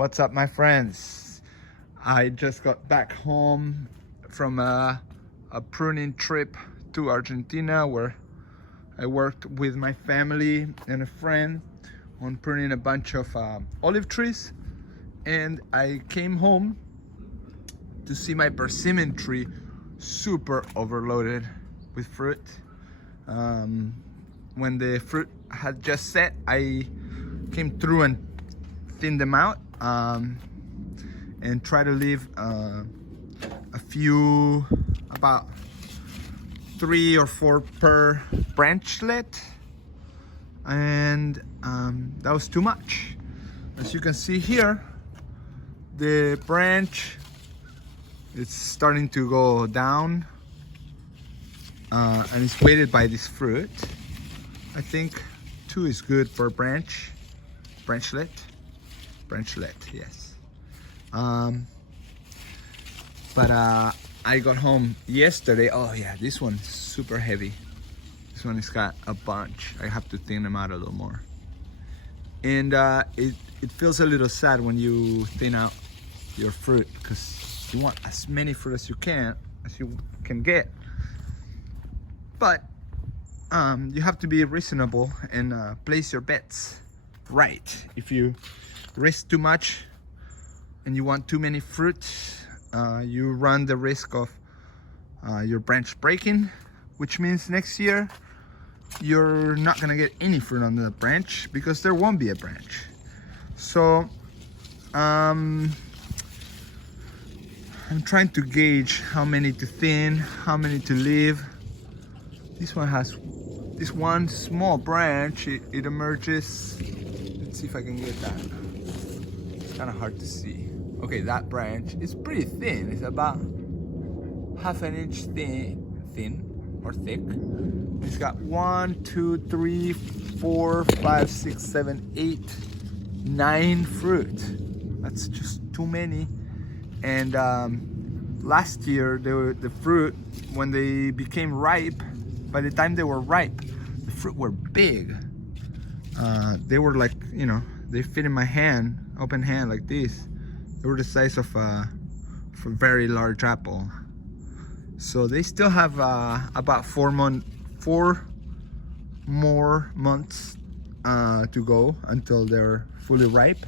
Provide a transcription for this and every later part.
What's up, my friends? I just got back home from a pruning trip to Argentina where I worked with my family and a friend on pruning a bunch of olive trees, and I came home to see my persimmon tree super overloaded with fruit. When the fruit had just set, I came through and thinned them out and try to leave a few, about 3 or 4 per branchlet, and that was too much. As you can see here, the branch is starting to go down and it's weighted by this fruit. I think 2 is good per branchlet, yes. But I got home yesterday. Oh yeah, this one's super heavy. This one has got a bunch. I have to thin them out a little more. And it feels a little sad when you thin out your fruit, because you want as many fruit as you can get. But you have to be reasonable and place your bets right. If you risk too much and you want too many fruits, you run the risk of your branch breaking, which means next year you're not gonna get any fruit on the branch because there won't be a branch. So I'm trying to gauge how many to thin, how many to leave. This one has this one small branch. It emerges. Let's see if I can get that. It's kind of hard to see. Okay, that branch is pretty thin. It's about ½ an inch thin or thick. It's got 1, 2, 3, 4, 5, 6, 7, 8, 9 fruit. That's just too many. And last year, the fruit, when they became ripe, by the time they were ripe, the fruit were big. They were like, you know, they fit in my hand, open hand like this. They were the size of a very large apple. So they still have about 4 more months to go until they're fully ripe,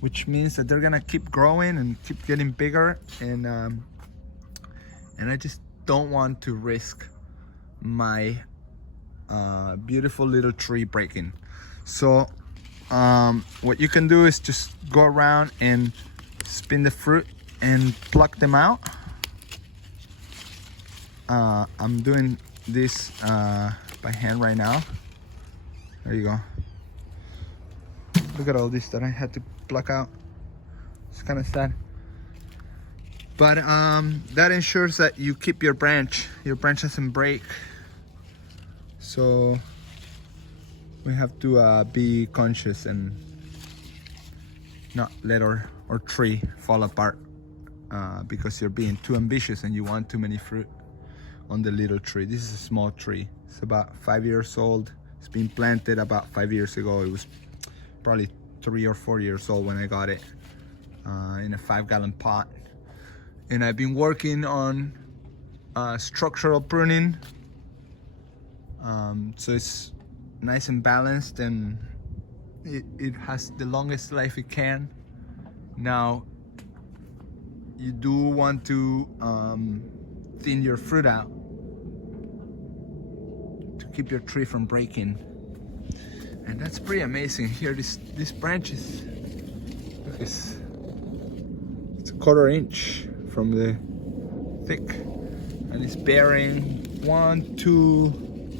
which means that they're gonna keep growing and keep getting bigger. And I just don't want to risk my beautiful little tree breaking. So what you can do is just go around and spin the fruit and pluck them out. I'm doing this by hand right now. There you go. Look at all this that I had to pluck out. It's kind of sad, but that ensures that you keep your branch doesn't break. So we have to be conscious and not let our tree fall apart because you're being too ambitious and you want too many fruit on the little tree. This is a small tree. It's about 5 years old. It's been planted about 5 years ago. It was probably 3 or 4 years old when I got it in a 5-gallon pot. And I've been working on structural pruning. So it's nice and balanced, and it has the longest life it can. Now, you do want to thin your fruit out to keep your tree from breaking. And that's pretty amazing. Here, this branch is, look, it's a 1/4 inch from the thick, and it's bearing 1, 2,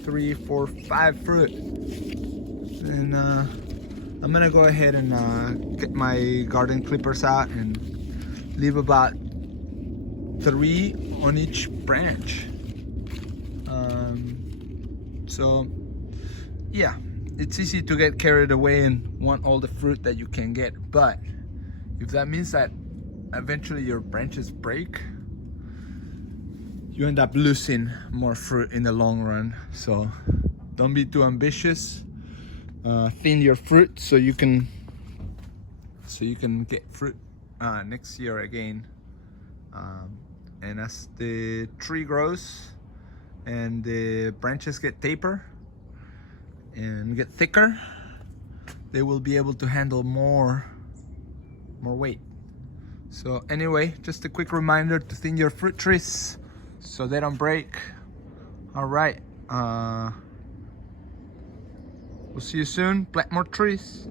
3, 4, 5 fruit. And I'm gonna go ahead and get my garden clippers out and leave about 3 on each branch. So yeah, it's easy to get carried away and want all the fruit that you can get, but if that means that eventually your branches break, you end up losing more fruit in the long run. So don't be too ambitious. Thin your fruit so you can so you can get fruit next year again. And as the tree grows and the branches get taper and get thicker, they will be able to handle more weight. So anyway, just a quick reminder to thin your fruit trees so they don't break. All right, we'll see you soon. Plant more trees.